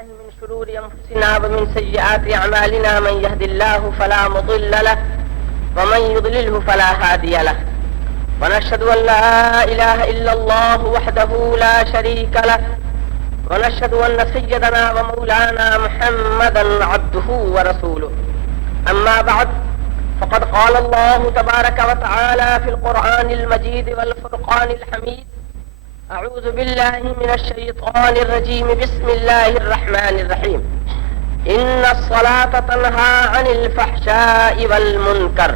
بالله من شرور أنفسنا ومن سيئات أعمالنا من يهد الله فلا مضل له ومن يضلله فلا هادي له ونشهد أن لا إله إلا الله وحده لا شريك له ونشهد أن سيدنا ومولانا محمدا عبده ورسوله أما بعد فقد قال الله تبارك وتعالى في القرآن المجيد والفرقان الحميد أعوذ بالله من الشيطان الرجيم بسم الله الرحمن الرحيم إن الصلاة تنهى عن الفحشاء والمنكر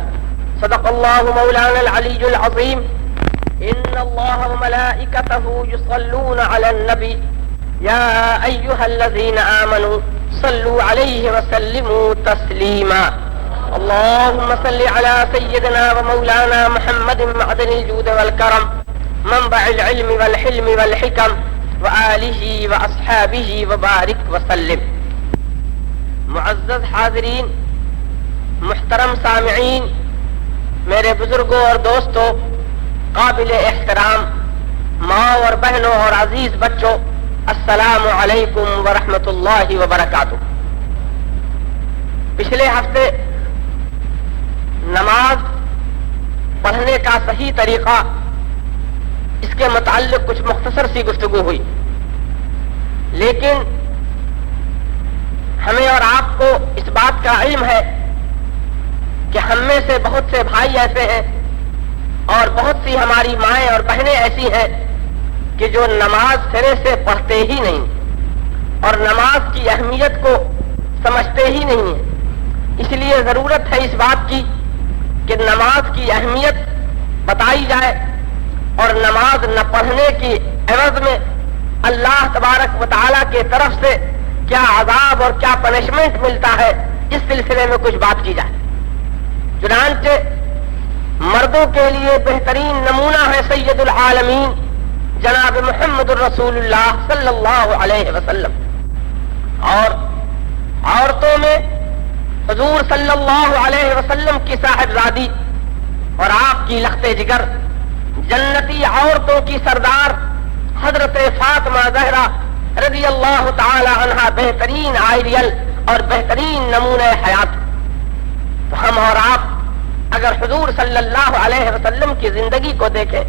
صدق الله مولانا العلي العظيم إن الله وملائكته يصلون على النبي يا أيها الذين آمنوا صلوا عليه وسلموا تسليما اللهم صل على سيدنا ومولانا محمد معدن الجود والكرم منبع العلم والحلم والحكم وآلہ واصحابہ وبارک وسلم. معزز حاضرین، محترم سامعین، میرے بزرگوں اور دوستوں، قابل احترام ماں اور بہنوں اور عزیز بچوں، السلام علیکم ورحمۃ اللہ وبرکاتہ. پچھلے ہفتے نماز پڑھنے کا صحیح طریقہ، اس کے متعلق کچھ مختصر سی گفتگو ہوئی، لیکن ہمیں اور آپ کو اس بات کا علم ہے کہ ہم میں سے بہت سے بھائی ایسے ہیں اور بہت سی ہماری مائیں اور بہنیں ایسی ہیں کہ جو نماز سرے سے پڑھتے ہی نہیں اور نماز کی اہمیت کو سمجھتے ہی نہیں ہیں. اس لیے ضرورت ہے اس بات کی کہ نماز کی اہمیت بتائی جائے اور نماز نہ پڑھنے کی عوض میں اللہ تبارک و تعالیٰ کے طرف سے کیا عذاب اور کیا پنشمنٹ ملتا ہے، اس سلسلے میں کچھ بات کی جائے. چنانچہ مردوں کے لیے بہترین نمونہ ہے سید العالمین جناب محمد الرسول اللہ صلی اللہ علیہ وسلم، اور عورتوں میں حضور صلی اللہ علیہ وسلم کی صاحبزادی اور آپ کی لخت جگر جنتی عورتوں کی سردار حضرت فاطمہ زہرا رضی اللہ تعالی عنہا بہترین آئیڈیل اور بہترین نمونہ حیات. تو ہم اور آپ اگر حضور صلی اللہ علیہ وسلم کی زندگی کو دیکھیں،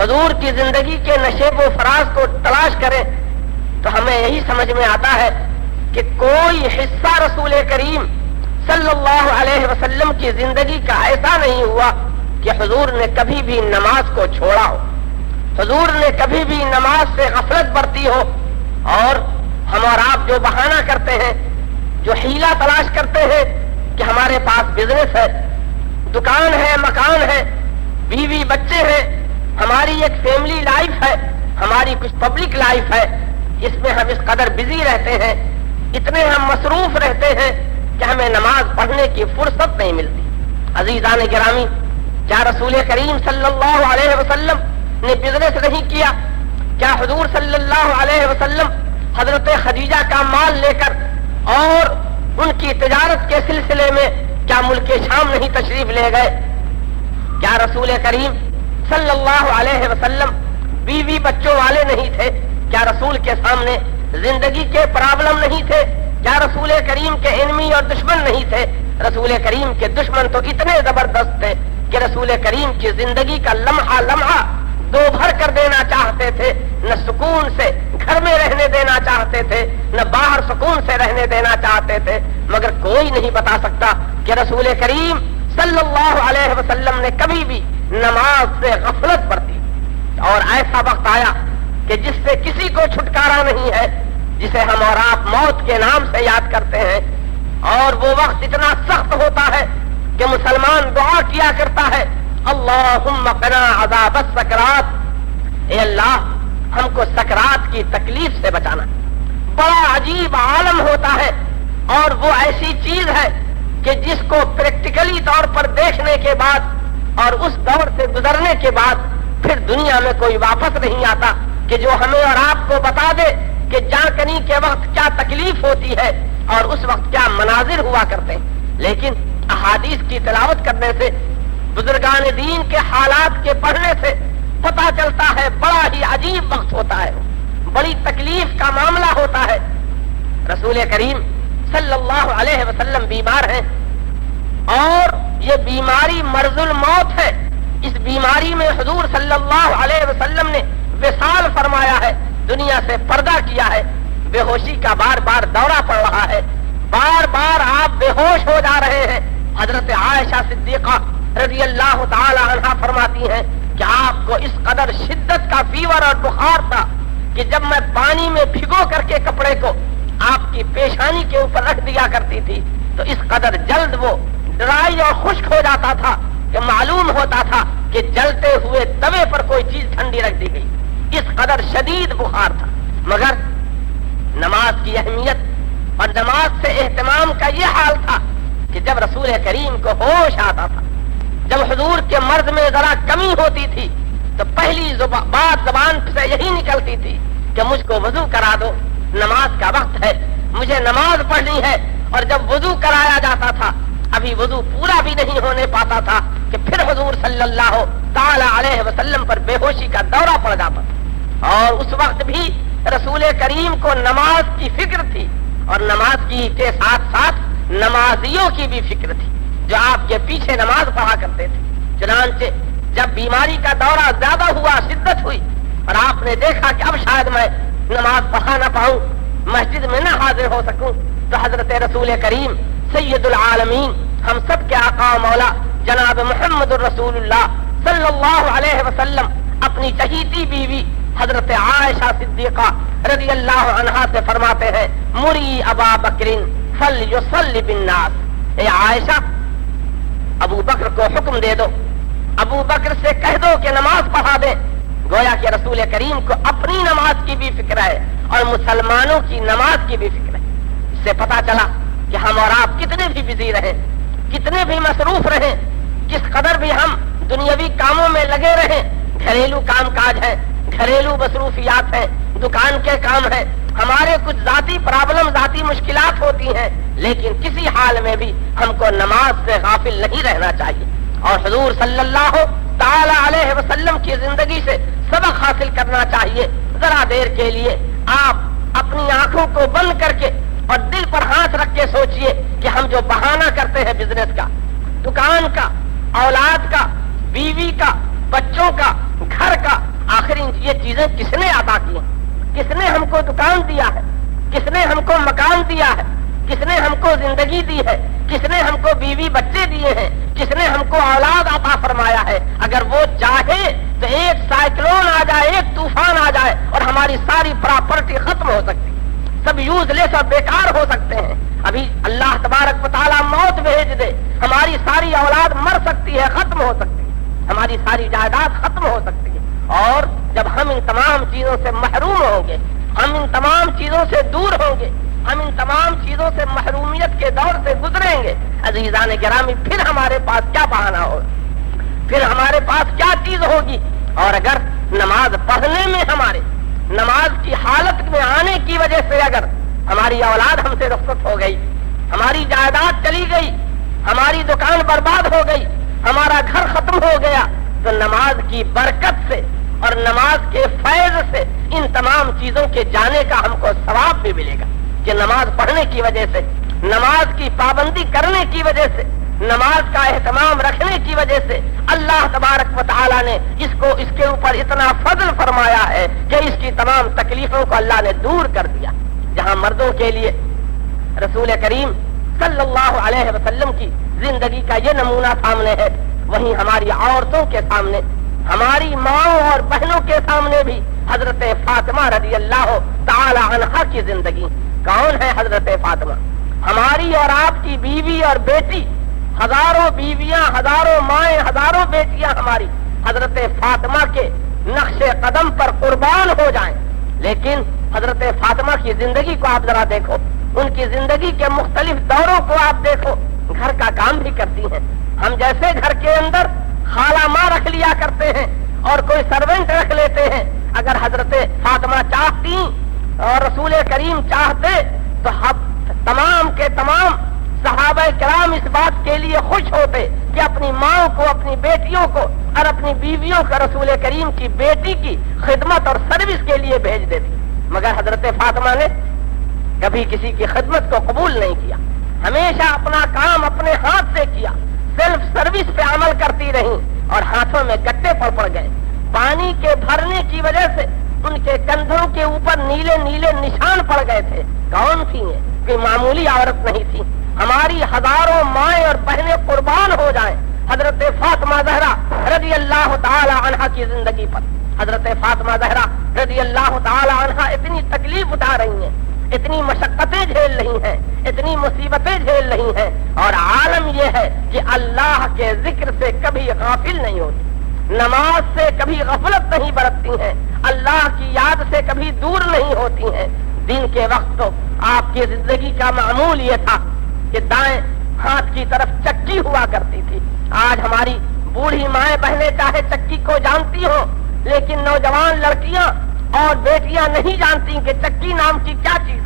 حضور کی زندگی کے نشیب و فراز کو تلاش کریں، تو ہمیں یہی سمجھ میں آتا ہے کہ کوئی حصہ رسول کریم صلی اللہ علیہ وسلم کی زندگی کا ایسا نہیں ہوا کہ حضور نے کبھی بھی نماز کو چھوڑا ہو، حضور نے کبھی بھی نماز سے غفلت برتی ہو. اور ہم اور آپ جو بہانہ کرتے ہیں، جو حیلہ تلاش کرتے ہیں کہ ہمارے پاس بزنس ہے، دکان ہے، مکان ہے، بیوی بچے ہیں، ہماری ایک فیملی لائف ہے، ہماری کچھ پبلک لائف ہے، اس میں ہم اس قدر بزی رہتے ہیں، اتنے ہم مصروف رہتے ہیں کہ ہمیں نماز پڑھنے کی فرصت نہیں ملتی. عزیزان گرامی، کیا رسول کریم صلی اللہ علیہ وسلم نے بزنس نہیں کیا؟ کیا حضور صلی اللہ علیہ وسلم حضرت خدیجہ کا مال لے کر اور ان کی تجارت کے سلسلے میں کیا ملک شام نہیں تشریف لے گئے؟ کیا رسول کریم صلی اللہ علیہ وسلم بیوی بچوں والے نہیں تھے؟ کیا رسول کے سامنے زندگی کے پرابلم نہیں تھے؟ کیا رسول کریم کے انمی اور دشمن نہیں تھے؟ رسول کریم کے دشمن تو اتنے زبردست تھے کہ رسول کریم کی زندگی کا لمحہ لمحہ دو بھر کر دینا چاہتے تھے. نہ سکون سے گھر میں رہنے دینا چاہتے تھے، نہ باہر سکون سے رہنے دینا چاہتے تھے، مگر کوئی نہیں بتا سکتا کہ رسول کریم صلی اللہ علیہ وسلم نے کبھی بھی نماز سے غفلت برتی. اور ایسا وقت آیا کہ جس سے کسی کو چھٹکارا نہیں ہے، جسے ہم اور آپ موت کے نام سے یاد کرتے ہیں. اور وہ وقت اتنا سخت ہوتا ہے کہ مسلمان دعا کیا کرتا ہے، اللہم قنا عذاب السکرات، اے اللہ ہم کو سکرات کی تکلیف سے بچانا. بڑا عجیب عالم ہوتا ہے، اور وہ ایسی چیز ہے کہ جس کو پریکٹیکلی طور پر دیکھنے کے بعد اور اس دور سے گزرنے کے بعد پھر دنیا میں کوئی واپس نہیں آتا کہ جو ہمیں اور آپ کو بتا دے کہ جانکنی کے وقت کیا تکلیف ہوتی ہے اور اس وقت کیا مناظر ہوا کرتے ہیں. لیکن احادیث کی تلاوت کرنے سے، بزرگان دین کے حالات کے پڑھنے سے پتہ چلتا ہے بڑا ہی عجیب وقت ہوتا ہے، بڑی تکلیف کا معاملہ ہوتا ہے. رسول کریم صلی اللہ علیہ وسلم بیمار ہیں اور یہ بیماری مرض الموت ہے. اس بیماری میں حضور صلی اللہ علیہ وسلم نے وصال فرمایا ہے, دنیا سے پردہ کیا ہے. بے ہوشی کا بار بار دورہ پڑ رہا ہے, بار بار آپ بے ہوش ہو جا رہے ہیں. حضرت عائشہ صدیقہ رضی اللہ تعالی عنہا فرماتی ہیں کہ آپ کو اس قدر شدت کا فیور اور بخار تھا کہ جب میں پانی میں بھگو کر کے کپڑے کو آپ کی پیشانی کے اوپر رکھ دیا کرتی تھی تو اس قدر جلد وہ ڈرائی اور خشک ہو جاتا تھا کہ معلوم ہوتا تھا کہ جلتے ہوئے توے پر کوئی چیز ٹھنڈی رکھ دی گئی. اس قدر شدید بخار تھا. مگر نماز کی اہمیت اور نماز سے اہتمام کا یہ حال تھا کہ جب رسول کریم کو ہوش آتا تھا, جب حضور کے مرض میں ذرا کمی ہوتی تھی تو پہلی بات زبان سے یہی نکلتی تھی کہ مجھ کو وضو کرا دو, نماز کا وقت ہے, مجھے نماز پڑھنی ہے. اور جب وضو کرایا جاتا تھا ابھی وضو پورا بھی نہیں ہونے پاتا تھا کہ پھر حضور صلی اللہ تعالی علیہ وسلم پر بے ہوشی کا دورہ پڑ جاتا تھا. اور اس وقت بھی رسول کریم کو نماز کی فکر تھی اور نماز کی کے ساتھ ساتھ نمازیوں کی بھی فکر تھی جو آپ کے پیچھے نماز پڑھا کرتے تھے. چنانچہ جب بیماری کا دورہ زیادہ ہوا, شدت ہوئی اور آپ نے دیکھا کہ اب شاید میں نماز پڑھا نہ پاؤں, مسجد میں نہ حاضر ہو سکوں, تو حضرت رسول کریم سید العالمین ہم سب کے آقا مولا جناب محمد الرسول اللہ صلی اللہ علیہ وسلم اپنی چہیتی بیوی حضرت عائشہ صدیقہ رضی اللہ عنہا سے فرماتے ہیں, مری ابا بکر فلیصلی بالناس. اے عائشہ, ابو بکر کو حکم دے دو, ابو بکر سے کہہ دو کہ نماز پڑھا دے. گویا کہ رسول کریم کو اپنی نماز کی بھی فکر ہے اور مسلمانوں کی نماز کی بھی فکر ہے. اس سے پتا چلا کہ ہم اور آپ کتنے بھی بزی رہیں, کتنے بھی مصروف رہیں, کس قدر بھی ہم دنیاوی کاموں میں لگے رہیں, گھریلو کام کاج ہے, گھریلو مصروفیات ہیں, دکان کے کام ہیں, ہمارے کچھ ذاتی پرابلم, ذاتی مشکلات ہوتی ہیں, لیکن کسی حال میں بھی ہم کو نماز سے غافل نہیں رہنا چاہیے. اور حضور صلی اللہ تعالی علیہ وسلم کی زندگی سے سبق حاصل کرنا چاہیے. ذرا دیر کے لیے آپ اپنی آنکھوں کو بند کر کے اور دل پر ہاتھ رکھ کے سوچئے کہ ہم جو بہانہ کرتے ہیں بزنس کا, دکان کا, اولاد کا, بیوی کا, بچوں کا, گھر کا, آخر یہ چیزیں کس نے عطا کی ہیں؟ کس نے ہم کو دکان دیا ہے, کس نے ہم کو مکان دیا ہے, کس نے ہم کو زندگی دی ہے, کس نے ہم کو بیوی بچے دیے ہیں, کس نے ہم کو اولاد عطا فرمایا ہے. اگر وہ چاہے تو ایک سائیکلون آ جائے, ایک طوفان آ جائے اور ہماری ساری پراپرٹی ختم ہو سکتی, سب یوز لیس اور بیکار ہو سکتے ہیں. ابھی اللہ تبارک و تعالیٰ موت بھیج دے, ہماری ساری اولاد مر سکتی ہے, ختم ہو سکتی ہے, ہماری ساری جائیداد ختم ہو سکتی ہے. اور جب ہم ان تمام چیزوں سے محروم ہوں گے, ہم ان تمام چیزوں سے دور ہوں گے, ہم ان تمام چیزوں سے محرومیت کے دور سے گزریں گے, عزیزان گرامی, پھر ہمارے پاس کیا بہانہ ہوگا, پھر ہمارے پاس کیا چیز ہوگی. اور اگر نماز پڑھنے میں, ہمارے نماز کی حالت میں آنے کی وجہ سے اگر ہماری اولاد ہم سے رخصت ہو گئی, ہماری جائیداد چلی گئی, ہماری دکان برباد ہو گئی, ہمارا گھر ختم ہو گیا, تو نماز کی برکت سے اور نماز کے فیض سے ان تمام چیزوں کے جانے کا ہم کو ثواب بھی ملے گا. کہ نماز پڑھنے کی وجہ سے, نماز کی پابندی کرنے کی وجہ سے, نماز کا اہتمام رکھنے کی وجہ سے اللہ تبارک و تعالیٰ نے اس کے اوپر اتنا فضل فرمایا ہے کہ اس کی تمام تکلیفوں کو اللہ نے دور کر دیا. جہاں مردوں کے لیے رسول کریم صلی اللہ علیہ وسلم کی زندگی کا یہ نمونہ سامنے ہے, وہیں ہماری عورتوں کے سامنے, ہماری ماؤں اور بہنوں کے سامنے بھی حضرت فاطمہ رضی اللہ تعالی عنہا کی زندگی. کون ہے حضرت فاطمہ؟ ہماری اور آپ کی بیوی اور بیٹی, ہزاروں بیویاں, ہزاروں مائیں, ہزاروں بیٹیاں ہماری حضرت فاطمہ کے نقش قدم پر قربان ہو جائیں, لیکن حضرت فاطمہ کی زندگی کو آپ ذرا دیکھو, ان کی زندگی کے مختلف دوروں کو آپ دیکھو. گھر کا کام بھی کرتی ہیں. ہم جیسے گھر کے اندر خالہ ماں رکھ لیا کرتے ہیں اور کوئی سرونٹ رکھ لیتے ہیں, اگر حضرت فاطمہ چاہتی اور رسول کریم چاہتے تو تمام کے تمام صحابہ کرام اس بات کے لیے خوش ہوتے کہ اپنی ماں کو, اپنی بیٹیوں کو اور اپنی بیویوں کو رسول کریم کی بیٹی کی خدمت اور سروس کے لیے بھیج دیتی. مگر حضرت فاطمہ نے کبھی کسی کی خدمت کو قبول نہیں کیا، ہمیشہ اپنا کام اپنے ہاتھ سے کیا، سیلف سروس پہ عمل کرتی رہی اور ہاتھوں میں گٹے پڑ گئے۔ پانی کے بھرنے کی وجہ سے ان کے کندھوں کے اوپر نیلے نیلے نشان پڑ گئے تھے۔ کون تھی یہ؟ کوئی معمولی عورت نہیں تھی۔ ہماری ہزاروں مائیں اور بہنیں قربان ہو جائیں حضرت فاطمہ زہرا رضی اللہ تعالی عنہا کی زندگی پر۔ حضرت فاطمہ زہرا رضی اللہ تعالی عنہا اتنی تکلیف اٹھا رہی ہیں، اتنی مشقتیں جھیل رہی ہیں، اتنی مصیبتیں جھیل رہی ہیں، اور عالم یہ ہے کہ اللہ کے ذکر سے کبھی غافل نہیں ہوتی، نماز سے کبھی غفلت نہیں برتتی ہیں، اللہ کی یاد سے کبھی دور نہیں ہوتی ہیں۔ دن کے وقت تو آپ کی زندگی کا معمول یہ تھا کہ دائیں ہاتھ کی طرف چکی ہوا کرتی تھی۔ آج ہماری بوڑھی مائیں بہنیں چاہے چکی کو جانتی ہو، لیکن نوجوان لڑکیاں اور بیٹیاں نہیں جانتی کہ چکی نام کی کیا چیز۔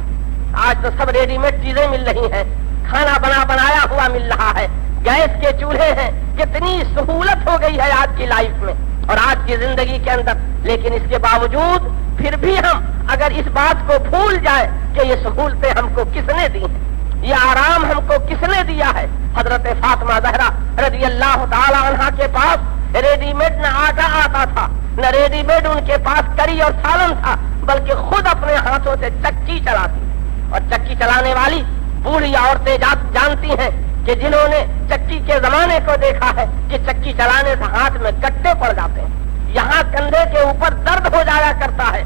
آج تو سب ریڈی میڈ چیزیں مل رہی ہیں، کھانا بنایا ہوا مل رہا ہے، گیس کے چولہے ہیں، کتنی سہولت ہو گئی ہے آج کی لائف میں اور آج کی زندگی کے اندر۔ لیکن اس کے باوجود پھر بھی ہم اگر اس بات کو بھول جائیں کہ یہ سہولتیں ہم کو کس نے دی ہیں، یہ آرام ہم کو کس نے دیا ہے۔ حضرت فاطمہ زہرا رضی اللہ تعالی عنہا کے پاس ریڈی میڈ نہ آٹا آتا تھا، نہ ریڈی میڈ ان کے پاس کری اور سالن تھا، بلکہ خود اپنے ہاتھوں سے چکی چلاتی۔ اور چکی چلانے والی بوڑھی عورتیں جانتی ہیں کہ جنہوں نے چکی کے زمانے کو دیکھا ہے کہ چکی چلانے سے ہاتھ میں گٹے پڑ جاتے ہیں، یہاں کندھے کے اوپر درد ہو جایا کرتا ہے۔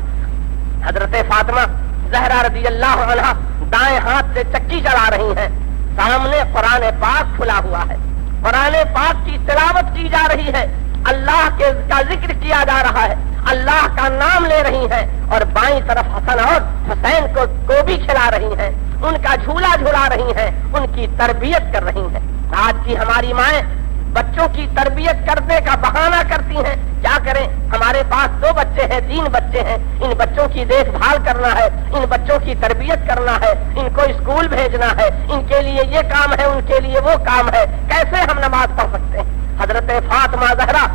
حضرت فاطمہ زہرا رضی اللہ عنہا دائیں ہاتھ سے چکی چلا رہی ہیں، سامنے قرآن پاک کھلا ہوا ہے، قرآن پاک کی تلاوت کی جا رہی ہے، اللہ کا ذکر کیا جا رہا ہے، اللہ کا نام لے رہی ہیں، اور بائیں طرف حسن اور حسین کو گوبھی کھلا رہی ہیں، ان کا جھولا جھلا رہی ہیں، ان کی تربیت کر رہی ہیں۔ آج کی ہماری مائیں بچوں کی تربیت کرنے کا بہانہ کرتی ہیں، کیا کریں، ہمارے پاس 2 بچے ہیں، 3 بچے ہیں، ان بچوں کی دیکھ بھال کرنا ہے، ان بچوں کی تربیت کرنا ہے، ان کو اسکول بھیجنا ہے، ان کے لیے یہ کام ہے، ان کے لیے وہ کام ہے، کیسے ہم نماز پڑھ سکتے ہیں؟ حضرت فاطمہ زہرا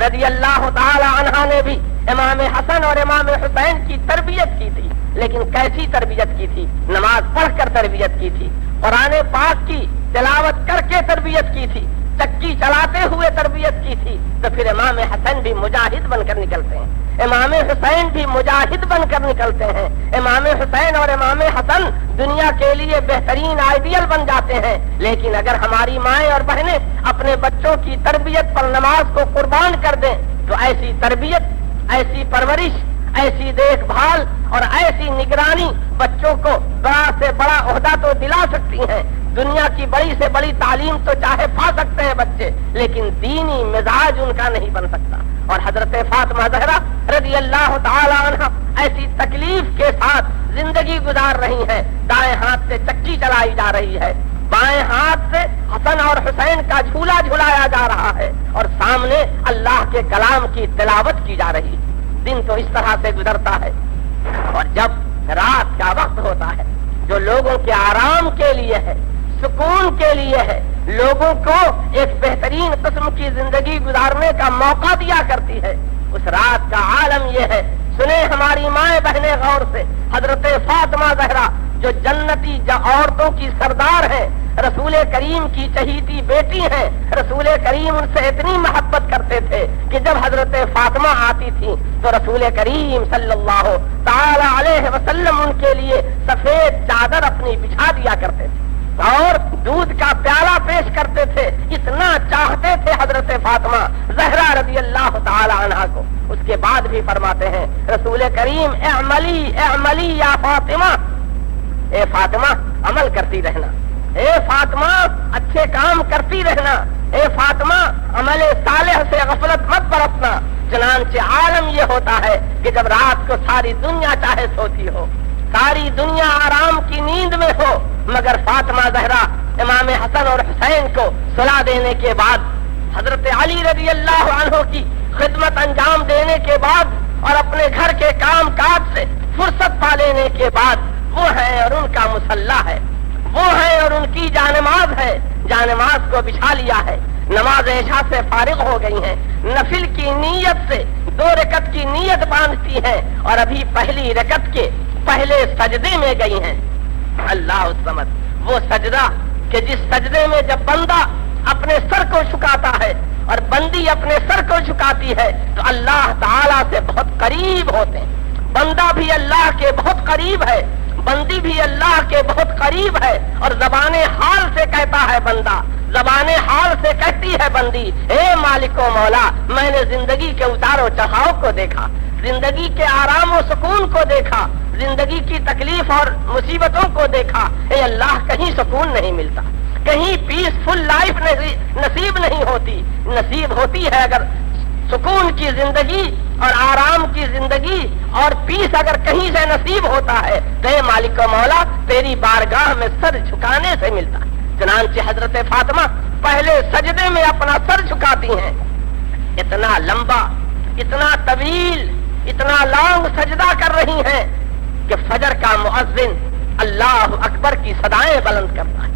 رضی اللہ تعالی عنہا نے بھی امام حسن اور امام حسین کی تربیت کی تھی، لیکن کیسی تربیت کی تھی؟ نماز پڑھ کر تربیت کی تھی، قرآن پاک کی تلاوت کر کے تربیت کی تھی، چکی چلاتے ہوئے تربیت کی تھی۔ تو پھر امام حسن بھی مجاہد بن کر نکلتے ہیں، امام حسین بھی مجاہد بن کر نکلتے ہیں، امام حسین اور امام حسن دنیا کے لیے بہترین آئیڈیل بن جاتے ہیں۔ لیکن اگر ہماری مائیں اور بہنیں اپنے بچوں کی تربیت پر نماز کو قربان کر دیں تو ایسی تربیت، ایسی پرورش، ایسی دیکھ بھال اور ایسی نگرانی بچوں کو بڑا سے بڑا عہدہ تو دلا سکتی ہیں، دنیا کی بڑی سے بڑی تعلیم تو چاہے پا سکتے ہیں بچے، لیکن دینی مزاج ان کا نہیں بن سکتا۔ اور حضرت فاطمہ زہرا رضی اللہ تعالی عنہا ایسی تکلیف کے ساتھ زندگی گزار رہی ہیں، دائیں ہاتھ سے چکی چلائی جا رہی ہے، بائیں ہاتھ سے حسن اور حسین کا جھولا جھلایا جا رہا ہے، اور سامنے اللہ کے کلام کی تلاوت کی جا رہی ہے۔ دن تو اس طرح سے گزرتا ہے، اور جب رات کا وقت ہوتا ہے جو لوگوں کے آرام کے لیے ہے، سکون کے لیے ہے، لوگوں کو ایک بہترین قسم کی زندگی گزارنے کا موقع دیا کرتی ہے، اس رات کا عالم یہ ہے۔ سنیں ہماری مائیں بہنیں غور سے، حضرت فاطمہ زہرا جو جنتی عورتوں کی سردار ہے، رسول کریم کی چہیتی بیٹی ہیں، رسول کریم ان سے اتنی محبت کرتے تھے کہ جب حضرت فاطمہ آتی تھی تو رسول کریم صلی اللہ تعالی علیہ وسلم ان کے لیے سفید چادر اپنی بچھا دیا کرتے تھے اور دودھ کا پیالہ پیش کرتے تھے، اتنا چاہتے تھے حضرت فاطمہ زہرا رضی اللہ تعالی عنہا کو۔ اس کے بعد بھی فرماتے ہیں رسول کریم اعملی اعملی یا فاطمہ، اے فاطمہ عمل کرتی رہنا، اے فاطمہ اچھے کام کرتی رہنا، اے فاطمہ عمل صالح سے غفلت مت برتنا۔ چنانچہ عالم یہ ہوتا ہے کہ جب رات کو ساری دنیا چاہے سوتی ہو، ساری دنیا آرام کی نیند میں ہو، مگر فاطمہ زہرا امام حسن اور حسین کو سلا دینے کے بعد، حضرت علی رضی اللہ عنہ کی خدمت انجام دینے کے بعد اور اپنے گھر کے کام کاج سے فرصت پا لینے کے بعد وہ ہیں اور ان کا مصلی ہے، وہ ہیں اور ان کی جانماز ہے، جانماز کو بچھا لیا ہے، نماز عشاء سے فارغ ہو گئی ہیں، نفل کی نیت سے 2 رکعت کی نیت باندھتی ہیں اور ابھی پہلی رکعت کے پہلے سجدے میں گئی ہیں۔ اللہ الصمد، وہ سجدہ کہ جس سجدے میں جب بندہ اپنے سر کو جھکاتا ہے اور بندی اپنے سر کو جھکاتی ہے تو اللہ تعالیٰ سے بہت قریب ہوتے ہیں۔ بندہ بھی اللہ کے بہت قریب ہے، بندی بھی اللہ کے بہت قریب ہے، اور زبان حال سے کہتا ہے بندہ، زبان حال سے کہتی ہے بندی، اے مالک و مولا، میں نے زندگی کے اتار و چڑھاؤ کو دیکھا، زندگی کے آرام و سکون کو دیکھا، زندگی کی تکلیف اور مصیبتوں کو دیکھا، اے اللہ کہیں سکون نہیں ملتا، کہیں پیسفل لائف نصیب نہیں ہوتی، نصیب ہوتی ہے اگر سکون کی زندگی اور آرام کی زندگی اور پیس اگر کہیں سے نصیب ہوتا ہے تو اے مالک و مولا تیری بارگاہ میں سر جھکانے سے ملتا ہے۔ چنانچہ حضرت فاطمہ پہلے سجدے میں اپنا سر جھکاتی ہیں، اتنا لمبا، اتنا طویل، اتنا لانگ سجدہ کر رہی ہیں کہ فجر کا مؤذن اللہ اکبر کی صدائیں بلند کرتا ہے۔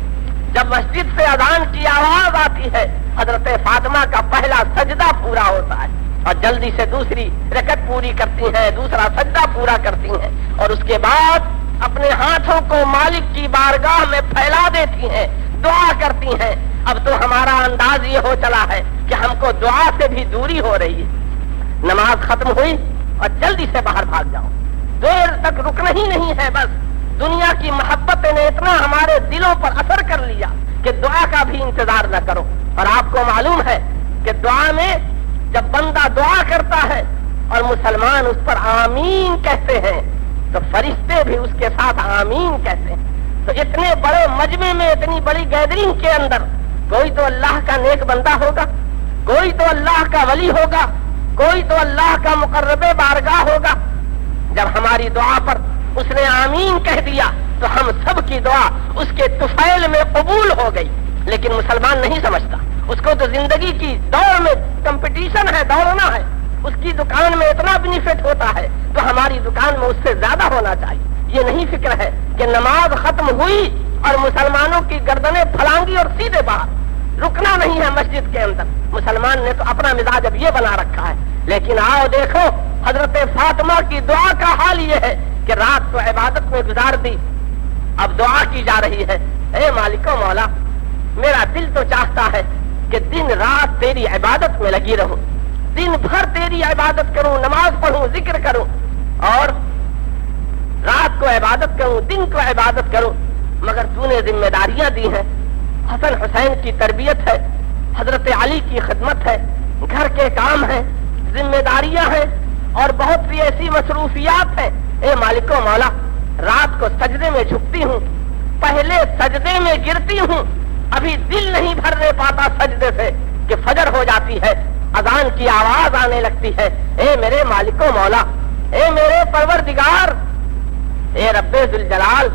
جب مسجد سے اذان کی آواز آتی ہے حضرت فاطمہ کا پہلا سجدہ پورا ہوتا ہے اور جلدی سے دوسری رکعت پوری کرتی ہیں، دوسرا سجدہ پورا کرتی ہیں، اور اس کے بعد اپنے ہاتھوں کو مالک کی بارگاہ میں پھیلا دیتی ہیں، دعا کرتی ہیں۔ اب تو ہمارا انداز یہ ہو چلا ہے کہ ہم کو دعا سے بھی دوری ہو رہی ہے۔ نماز ختم ہوئی اور جلدی سے باہر بھاگ جاؤ، دیر تک رکنا ہی نہیں ہے۔ بس دنیا کی محبت نے اتنا ہمارے دلوں پر اثر کر لیا کہ دعا کا بھی انتظار نہ کرو۔ اور آپ کو معلوم ہے کہ دعا میں جب بندہ دعا کرتا ہے اور مسلمان اس پر آمین کہتے ہیں تو فرشتے بھی اس کے ساتھ آمین کہتے ہیں۔ تو اتنے بڑے مجمع میں، اتنی بڑی گیدرنگ کے اندر کوئی تو اللہ کا نیک بندہ ہوگا، کوئی تو اللہ کا ولی ہوگا، کوئی تو اللہ کا مقرب بارگاہ ہوگا۔ جب ہماری دعا پر اس نے آمین کہہ دیا تو ہم سب کی دعا اس کے طفیل میں قبول ہو گئی۔ لیکن مسلمان نہیں سمجھتا، اس کو تو زندگی کی دوڑ میں کمپٹیشن ہے، دوڑنا ہے، اس کی دکان میں اتنا بینیفٹ ہوتا ہے تو ہماری دکان میں اس سے زیادہ ہونا چاہیے۔ یہ نہیں فکر ہے کہ نماز ختم ہوئی اور مسلمانوں کی گردنیں پھلانگی اور سیدھے باہر، رکنا نہیں ہے مسجد کے اندر۔ مسلمان نے تو اپنا مزاج اب یہ بنا رکھا ہے۔ لیکن آؤ دیکھو حضرت فاطمہ کی دعا کا حال یہ ہے کہ رات کو عبادت میں گزار دی، اب دعا کی جا رہی ہے، اے مالک و مولا میرا دل تو چاہتا ہے کہ دن رات تیری عبادت میں لگی رہوں، دن بھر تیری عبادت کروں، نماز پڑھوں، ذکر کروں، اور رات کو عبادت کروں، دن کو عبادت کروں، مگر تو نے ذمہ داریاں دی ہیں، حسن حسین کی تربیت ہے، حضرت علی کی خدمت ہے، گھر کے کام ہیں، ذمہ داریاں ہیں اور بہت سی ایسی مصروفیات ہیں۔ اے مالک و مولا رات کو سجدے میں جھکتی ہوں، پہلے سجدے میں گرتی ہوں، ابھی دل نہیں بھرنے پاتا سجدے سے کہ فجر ہو جاتی ہے، اذان کی آواز آنے لگتی ہے۔ اے میرے مالک و مولا، اے میرے پروردگار، اے رب ذوالجلال،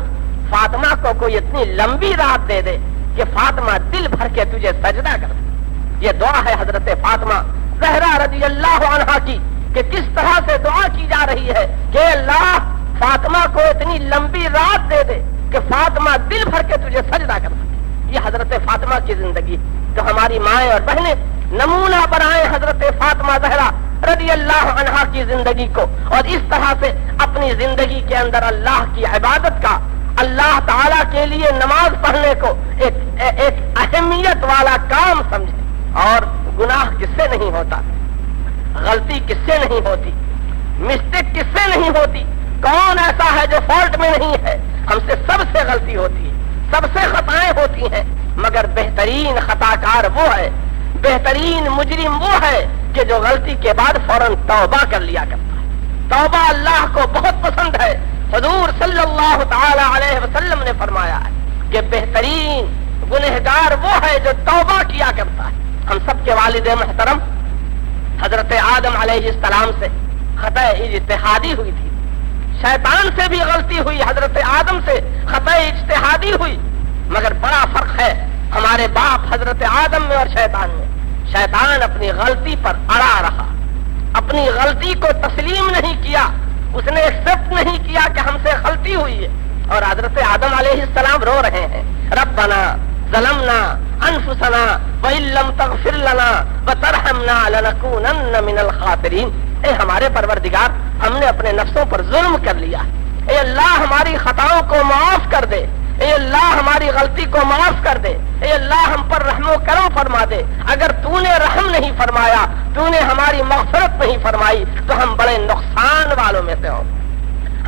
فاطمہ کو کوئی اتنی لمبی رات دے دے کہ فاطمہ دل بھر کے تجھے سجدہ کر دے۔ یہ دعا ہے حضرت فاطمہ زہرا رضی اللہ عنہا کی کہ کس طرح سے دعا کی جا رہی ہے کہ اللہ فاطمہ کو اتنی لمبی رات دے دے کہ فاطمہ دل بھر کے تجھے سجدہ کر سکے۔ یہ حضرت فاطمہ کی زندگی تو ہماری مائیں اور بہنیں نمونہ بنائیں حضرت فاطمہ زہرا رضی اللہ عنہا کی زندگی کو، اور اس طرح سے اپنی زندگی کے اندر اللہ کی عبادت کا، اللہ تعالیٰ کے لیے نماز پڑھنے کو ایک اہمیت والا کام سمجھے۔ اور گناہ کس سے نہیں ہوتا، غلطی کس سے نہیں ہوتی، مسٹیک کس سے نہیں ہوتی، کون ایسا ہے جو فالٹ میں نہیں ہے؟ ہم سے سب سے غلطی ہوتی ہے، سب سے خطائیں ہوتی ہیں، مگر بہترین خطا کار وہ ہے، بہترین مجرم وہ ہے کہ جو غلطی کے بعد فوراً توبہ کر لیا کرتا ہے۔ توبہ اللہ کو بہت پسند ہے۔ حضور صلی اللہ تعالی علیہ وسلم نے فرمایا ہے کہ بہترین گنہگار وہ ہے جو توبہ کیا کرتا ہے۔ ہم سب کے والد محترم حضرت آدم علیہ السلام سے خطا اجتہادی ہوئی تھی، شیطان سے بھی غلطی ہوئی، حضرت آدم سے خطا اجتہادی ہوئی، مگر بڑا فرق ہے ہمارے باپ حضرت آدم میں اور شیطان میں۔ شیطان اپنی غلطی پر اڑا رہا، اپنی غلطی کو تسلیم نہیں کیا، اس نے ایکسپٹ نہیں کیا کہ ہم سے غلطی ہوئی ہے، اور حضرت آدم علیہ السلام رو رہے ہیں، ربنا ظلمنا انفسنا وان لم تغفر لنا وترحمنا لنکونن من الخاسرین۔ اے ہمارے پروردگار، ہم نے اپنے نفسوں پر ظلم کر لیا، اے اللہ ہماری خطاؤں کو معاف کر دے، اے اللہ ہماری غلطی کو معاف کر دے، اے اللہ ہم پر رحم و کرم فرما دے۔ اگر تو نے رحم نہیں فرمایا، تو نے ہماری مغفرت نہیں فرمائی تو ہم بڑے نقصان والوں میں سے ہوں،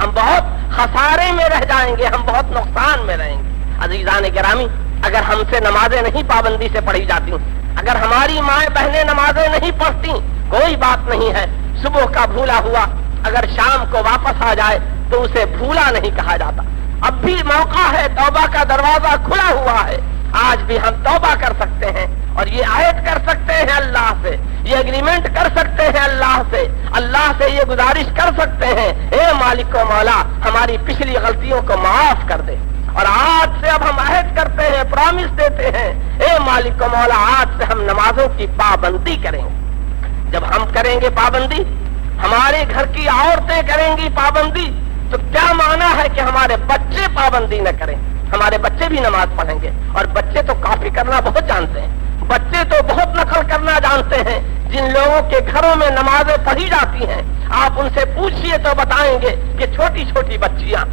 ہم بہت خسارے میں رہ جائیں گے، ہم بہت نقصان میں رہیں گے۔ عزیزان گرامی، اگر ہم سے نمازیں نہیں پابندی سے پڑھی جاتی، اگر ہماری مائیں بہنیں نمازیں نہیں پڑھتی، کوئی بات نہیں ہے، صبح کا بھولا ہوا اگر شام کو واپس آ جائے تو اسے بھولا نہیں کہا جاتا۔ اب بھی موقع ہے، توبہ کا دروازہ کھلا ہوا ہے، آج بھی ہم توبہ کر سکتے ہیں اور یہ عہد کر سکتے ہیں اللہ سے، یہ اگریمنٹ کر سکتے ہیں اللہ سے یہ گزارش کر سکتے ہیں، اے مالک و مولا ہماری پچھلی غلطیوں کو معاف کر دے۔ اور آج سے اب ہم عہد کرتے ہیں، پرامس دیتے ہیں، اے مالک و مولا آج سے ہم نمازوں کی پابندی کریں گے۔ جب ہم کریں گے پابندی، ہمارے گھر کی عورتیں کریں گی پابندی، تو کیا معنی ہے کہ ہمارے بچے پابندی نہ کریں؟ ہمارے بچے بھی نماز پڑھیں گے، اور بچے تو کافی کرنا بہت جانتے ہیں، بچے تو بہت نقل کرنا جانتے ہیں۔ جن لوگوں کے گھروں میں نمازیں پڑھی جاتی ہیں، آپ ان سے پوچھئے تو بتائیں گے کہ چھوٹی چھوٹی بچیاں،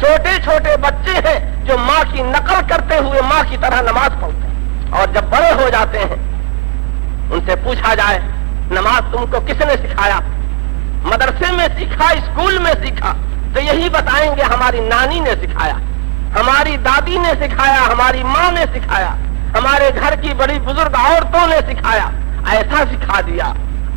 چھوٹے چھوٹے بچے ہیں جو ماں کی نقل کرتے ہوئے ماں کی طرح نماز پڑھتے ہیں، اور جب بڑے ہو جاتے ہیں ان سے پوچھا جائے نماز تم کو کس نے سکھایا؟ مدرسے میں سیکھا، اسکول میں سیکھا؟ تو یہی بتائیں گے ہماری نانی نے سکھایا، ہماری دادی نے سکھایا، ہماری ماں نے سکھایا، ہمارے گھر کی بڑی بزرگ عورتوں نے سکھایا، ایسا سکھا دیا،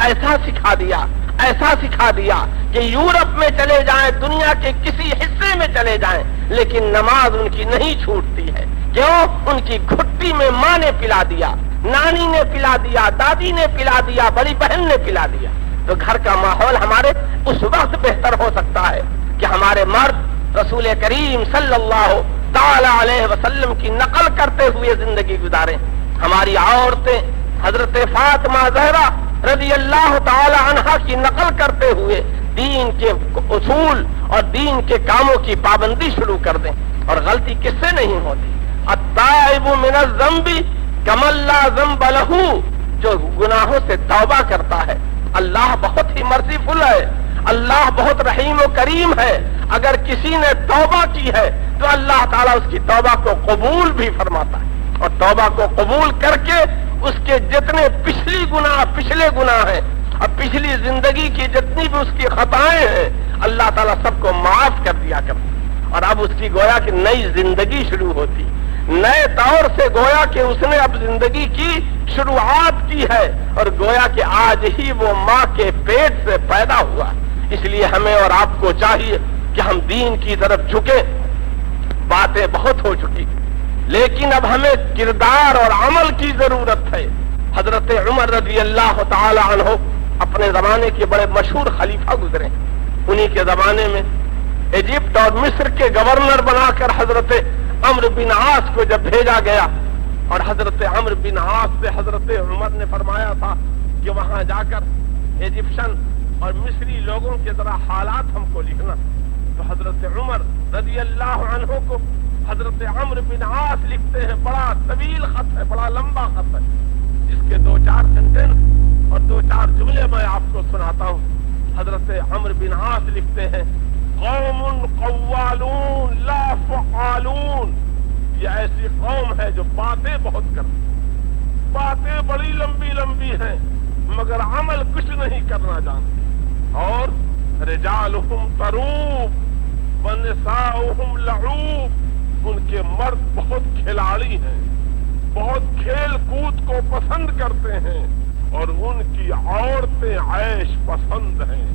ایسا سکھا دیا، ایسا سکھا دیا کہ یورپ میں چلے جائیں، دنیا کے کسی حصے میں چلے جائیں، لیکن نماز ان کی نہیں چھوٹتی ہے۔ کیوں؟ ان کی گھٹی میں ماں نے پلا دیا، نانی نے پلا دیا، دادی نے پلا دیا، بڑی بہن نے پلا دیا۔ تو گھر کا ماحول ہمارے اس وقت بہتر ہو سکتا ہے کہ ہمارے مرد رسول کریم صلی اللہ تعالی علیہ وسلم کی نقل کرتے ہوئے زندگی گزاریں، ہماری عورتیں حضرت فاطمہ زہرا رضی اللہ تعالی عنہا کی نقل کرتے ہوئے دین کے اصول اور دین کے کاموں کی پابندی شروع کر دیں۔ اور غلطی کس سے نہیں ہوتی؟ التائب من الذنب کمن لا ذنب لہ، جو گناہوں سے توبہ کرتا ہے، اللہ بہت ہی مرضیفل ہے، اللہ بہت رحیم و کریم ہے۔ اگر کسی نے توبہ کی ہے تو اللہ تعالیٰ اس کی توبہ کو قبول بھی فرماتا ہے، اور توبہ کو قبول کر کے اس کے جتنے پچھلے گناہ ہیں اور پچھلی زندگی کی جتنی بھی اس کی خطائیں ہیں، اللہ تعالیٰ سب کو معاف کر دیا کرتا، اور اب اس کی گویا کہ نئی زندگی شروع ہوتی، نئے طور سے گویا کہ اس نے اب زندگی کی شروعات کی ہے، اور گویا کہ آج ہی وہ ماں کے پیٹ سے پیدا ہوا۔ اس لیے ہمیں اور آپ کو چاہیے کہ ہم دین کی طرف جھکیں۔ باتیں بہت ہو چکی، لیکن اب ہمیں کردار اور عمل کی ضرورت ہے۔ حضرت عمر رضی اللہ تعالی عنہ اپنے زمانے کے بڑے مشہور خلیفہ گزرے، انہی کے زمانے میں ایجپٹ اور مصر کے گورنر بنا کر حضرت عمرو بن عاص کو جب بھیجا گیا، اور حضرت عمرو بن عاص سے حضرت عمر نے فرمایا تھا کہ وہاں جا کر ایجپشن اور مصری لوگوں کے ذرا حالات ہم کو لکھنا، تو حضرت عمر رضی اللہ عنہ کو حضرت عمرو بن عاص لکھتے ہیں، بڑا طویل خط ہے، بڑا لمبا خط ہے، جس کے 2-4 سینٹنس اور 2-4 جملے میں آپ کو سناتا ہوں۔ حضرت عمرو بن عاص لکھتے ہیں، قوم قوالون لا فعالون، یہ ایسی قوم ہے جو باتیں بہت کرتی، باتیں بڑی لمبی لمبی ہیں مگر عمل کچھ نہیں کرنا جانتی، اور رجالہم طروب ونساؤہم لعوب، ان کے مرد بہت کھلاڑی ہیں، بہت کھیل کود کو پسند کرتے ہیں، اور ان کی عورتیں عیش پسند ہیں۔